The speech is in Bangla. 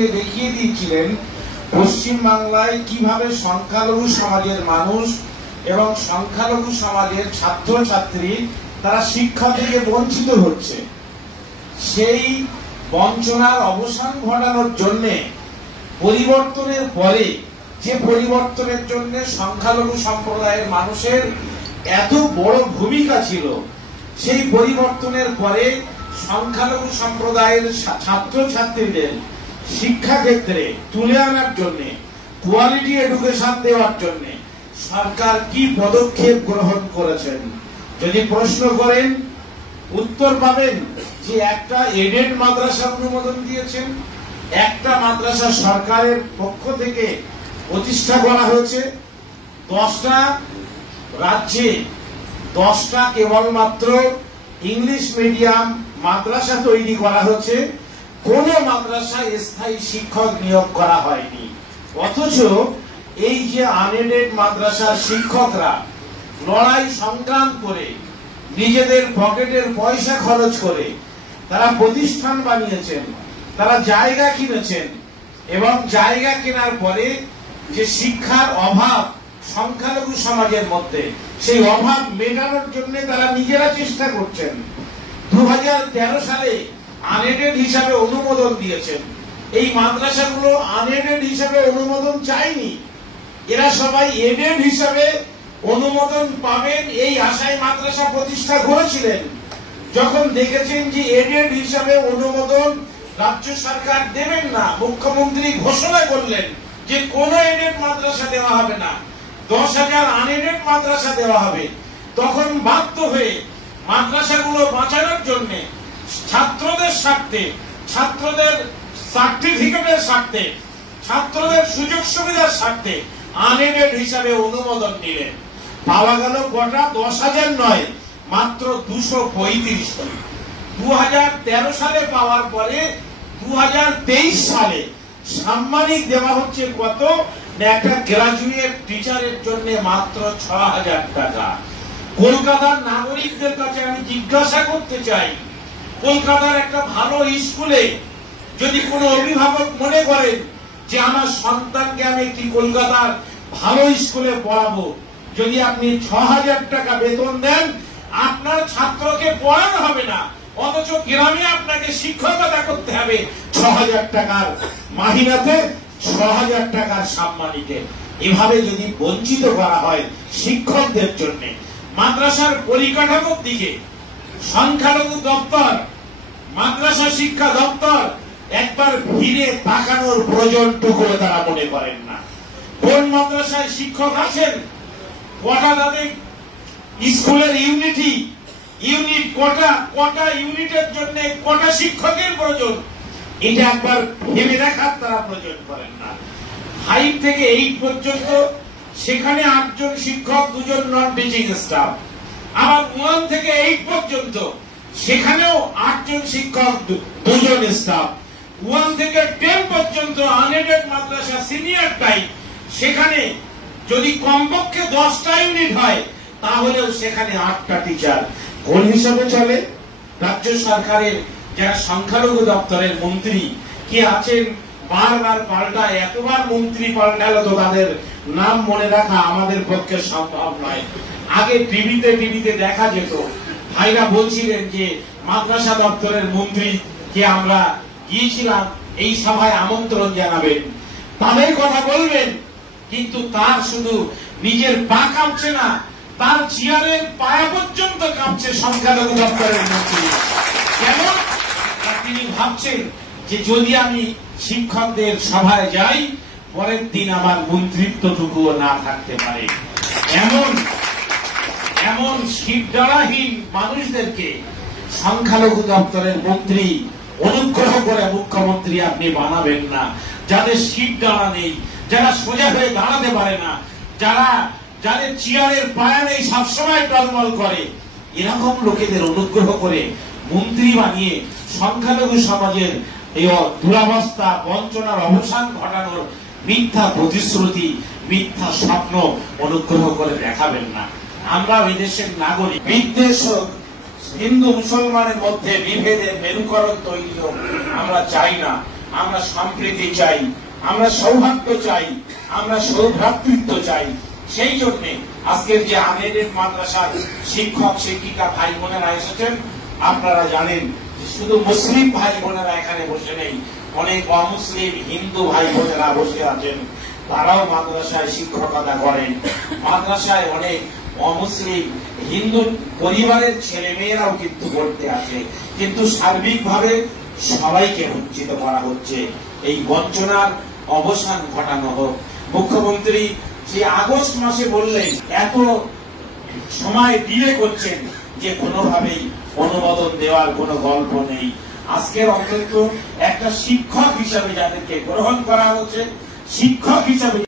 দেখিয়ে দিয়েছিলেন পশ্চিম বাংলায় কিভাবে সংখ্যালঘু সমাজের মানুষ এবং সংখ্যালঘু সমাজের ছাত্রছাত্রী তারা শিক্ষা থেকে বঞ্চিত হচ্ছে। সেই বঞ্চনার অবসান ঘটানোর জন্য পরিবর্তনের পরে যে পরিবর্তনের জন্য সংখ্যালঘু সম্প্রদায়ের মানুষের এত বড় ভূমিকা ছিল, সেই পরিবর্তনের পরে সংখ্যালঘু সম্প্রদায়ের ছাত্রছাত্রীদের শিক্ষা ক্ষেত্রে তুলে আনার জন্য, কোয়ালিটি এডুকেশন দেওয়ার জন্য সরকার কি পদক্ষেপ গ্রহণ করেছেন যদি প্রশ্ন করেন, উত্তর পাবেন যে একটা এডেড মাদ্রাসা অনুমোদন দিয়েছেন, একটা মাদ্রাসা সরকারের পক্ষ থেকে প্রতিষ্ঠা করা হয়েছে, 10টা রাজ্যে 10টা কেবলমাত্র ইংলিশ মিডিয়াম মাদ্রাসা তৈরি করা হয়েছে, কোন মাদ্রাসায় স্থায়ী শিক্ষক নিয়োগ করা হয়নি। অথচ এই যে আনএডেড মাদ্রাসার শিক্ষকরা লড়াই সংগ্রাম করে নিজেদের পকেটের পয়সা খরচ করে তারা প্রতিষ্ঠান বানিয়েছেন, তারা জায়গা কিনেছেন এবং জায়গা কেনার পরে যে শিক্ষার অভাব সংখ্যালঘু সমাজের মধ্যে, সেই অভাব মেটানোর জন্য তারা নিজেরা চেষ্টা করছেন। 2013 সালে আনএডেড হিসাবে অনুমোদন দিয়েছেন। এই মাদ্রাসাগুলো আনএডেড হিসাবে অনুমোদন চায়নি, এরা সবাই এডেড হিসাবে অনুমোদন পাবেন এই আশায় মাদ্রাসা প্রতিষ্ঠা করেছিলেন। যখন দেখেছেন যে এডেড হিসাবে অনুমোদন রাজ্য সরকার দেবেন না, মুখ্যমন্ত্রী ঘোষণা করলেন যে কোন এডেড মাদ্রাসা দেওয়া হবে না, 10,000 আনএডেড মাদ্রাসা দেওয়া হবে। তখন বাধ্য হয়ে মাদ্রাসাগুলো বাঁচানোর জন্য ছাত্রদের স্বার্থে, ছাত্রদের সার্টিফিকেটের স্বার্থে, ছাত্রদের সুযোগ সুবিধার স্বার্থে আনএডেড হিসাবে অনুমোদন নিলেন। পাওয়া গেল গোটা 10,000 নয়, মাত্র 235। 2013 সালে পাওয়ার পরে 2023 সালে সাম্মানিক দেওয়া হচ্ছে কত? একটা গ্রাজুয়েট টিচারের জন্য মাত্র 6,000 টাকা। কলকাতার নাগরিকদের কাছে আমি জিজ্ঞাসা করতে চাই, কলকাতার একটা ভালো স্কুলে যদি কোনো অভিভাবক মনে করেন যে আমার সন্তানকে আমি একটি কলকাতার ভালো স্কুলে পড়াবো, যদি আপনি 6,000 টাকা বেতন দেন, আপনার ছাত্রকে পড়ানো হবে না, অথচ গ্রামে আপনাকে শিক্ষকতা করতে হবে 6,000 টাকার মাহিনাতে, 6,000 টাকার সাম্মানিকে। এভাবে যদি বঞ্চিত করা হয় শিক্ষকদের জন্য, মাদ্রাসার পরিকাঠামোর দিকে সংখ্যালঘু দপ্তর, মাদ্রাসা শিক্ষা দপ্তর একবার ফিরে তাকানোর প্রয়োজনটুকু তারা মনে করেন না। কোন মাদ্রাসায় শিক্ষক আছেন, কটা তাদের স্কুলের ইউনিট কটা ইউনিটের জন্য কটা শিক্ষকের প্রয়োজন, এটা একবার ভেবে দেখার তারা প্রয়োজন করেন না। 5 থেকে 8 পর্যন্ত সেখানে 8 জন শিক্ষক, 2 জন নন টিচিং স্টাফ। আবার 1 থেকে 8 পর্যন্ত সেখানেও 8 জন শিক্ষক, 2 জন স্টাফ। 1 থেকে 10 পর্যন্ত আনএডেড মাদ্রাসা সিনিয়র টাইপ, সেখানে যদি কমপক্ষে 10টা ইউনিট হয় তাহলেও সেখানে 8টা টিচার। কোন হিসাবে চলে? রাজ্য সরকারের যারা সংখ্যালঘু দপ্তরের মন্ত্রী কি আছেন, বারবার পাল্টায়, এতবার মন্ত্রী পাল্টালো তো তাদের নাম মনে রাখা আমাদের পক্ষে সম্ভব নয়। আগে টিভিতে দেখা যেত, ভাইরা বলছিলেন যে মাদ্রাসা দপ্তরের মন্ত্রী কে আমরা গিয়েছিলাম, এই সভায় আমন্ত্রণ জানাবেন, তাদের কথা বলবেন, কিন্তু তার শুধু নিজের পা কাঁপছে না, তার চেয়ারের পায়া পর্যন্ত কাঁপছে সংখ্যালঘু দপ্তরের মন্ত্রী। কেন? তিনি ভাবছেন যে যদি আমি শিক্ষকদের সভায় যাই, পরের দিন আমার মন্ত্রিত্বটুকুও না থাকতে পারে। এমন শিরদাঁড়াহীন মানুষদেরকে সংখ্যালঘু দপ্তরের মন্ত্রী অনুগ্রহ করে মুখ্যমন্ত্রী আপনি বানাবেন না। যাদের শিরদাঁড়া নেই, যারা সোজা হয়ে দাঁড়াতে পারে না, যাদের চেয়ারের পায়া নেই, সবসময় টলমল করে, এরকম লোকেদের অনুগ্রহ করে মন্ত্রী বানিয়ে সংখ্যালঘু সমাজের এই দুরাবস্থা, বঞ্চনার অবসান ঘটানোর মিথ্যা প্রতিশ্রুতি, মিথ্যা স্বপ্ন অনুগ্রহ করে দেখাবেন না। আমরা ওই দেশের নাগরিক, বিদ্বেষ হিন্দু মুসলমানের মধ্যে বিভেদের মেরুকরণ তৈরি হোক আমরা চাই না। আমরা সম্প্রীতি চাই, আমরা সৌহার্দ্য চাই, আমরা সৌভ্রাতৃত্ব চাই। সেই জন্য আজকের যে আমেরিক মাদ্রাসার শিক্ষক শিক্ষিকা ভাই বোনেরা এসেছেন, আপনারা জানেন শুধু মুসলিম ভাই বোনেরা এখানে বসে নেই, অনেক অমুসলিম হিন্দু ভাই বোনেরা বসে আছেন, তারাও মাদ্রাসায় শিক্ষকতা করেন। মাদ্রাসায় অনেক অমুসলিম হিন্দু পরিবারের ছেলে মেয়েরাও কিন্তু পড়তে আসে, কিন্তু সার্বিকভাবে সবাইকে বঞ্চিত করা হচ্ছে। এই বঞ্চনার অবসান ঘটানো হোক। মুখ্যমন্ত্রী যে আগস্ট মাসে বললেন, এত সময় ডিলে করছেন যে কোনোভাবেই অনুমোদন দেওয়ার কোনো গল্প নেই। আজকের অন্তত একটা শিক্ষক হিসাবে যাদেরকে গ্রহণ করা হচ্ছে, শিক্ষক হিসাবে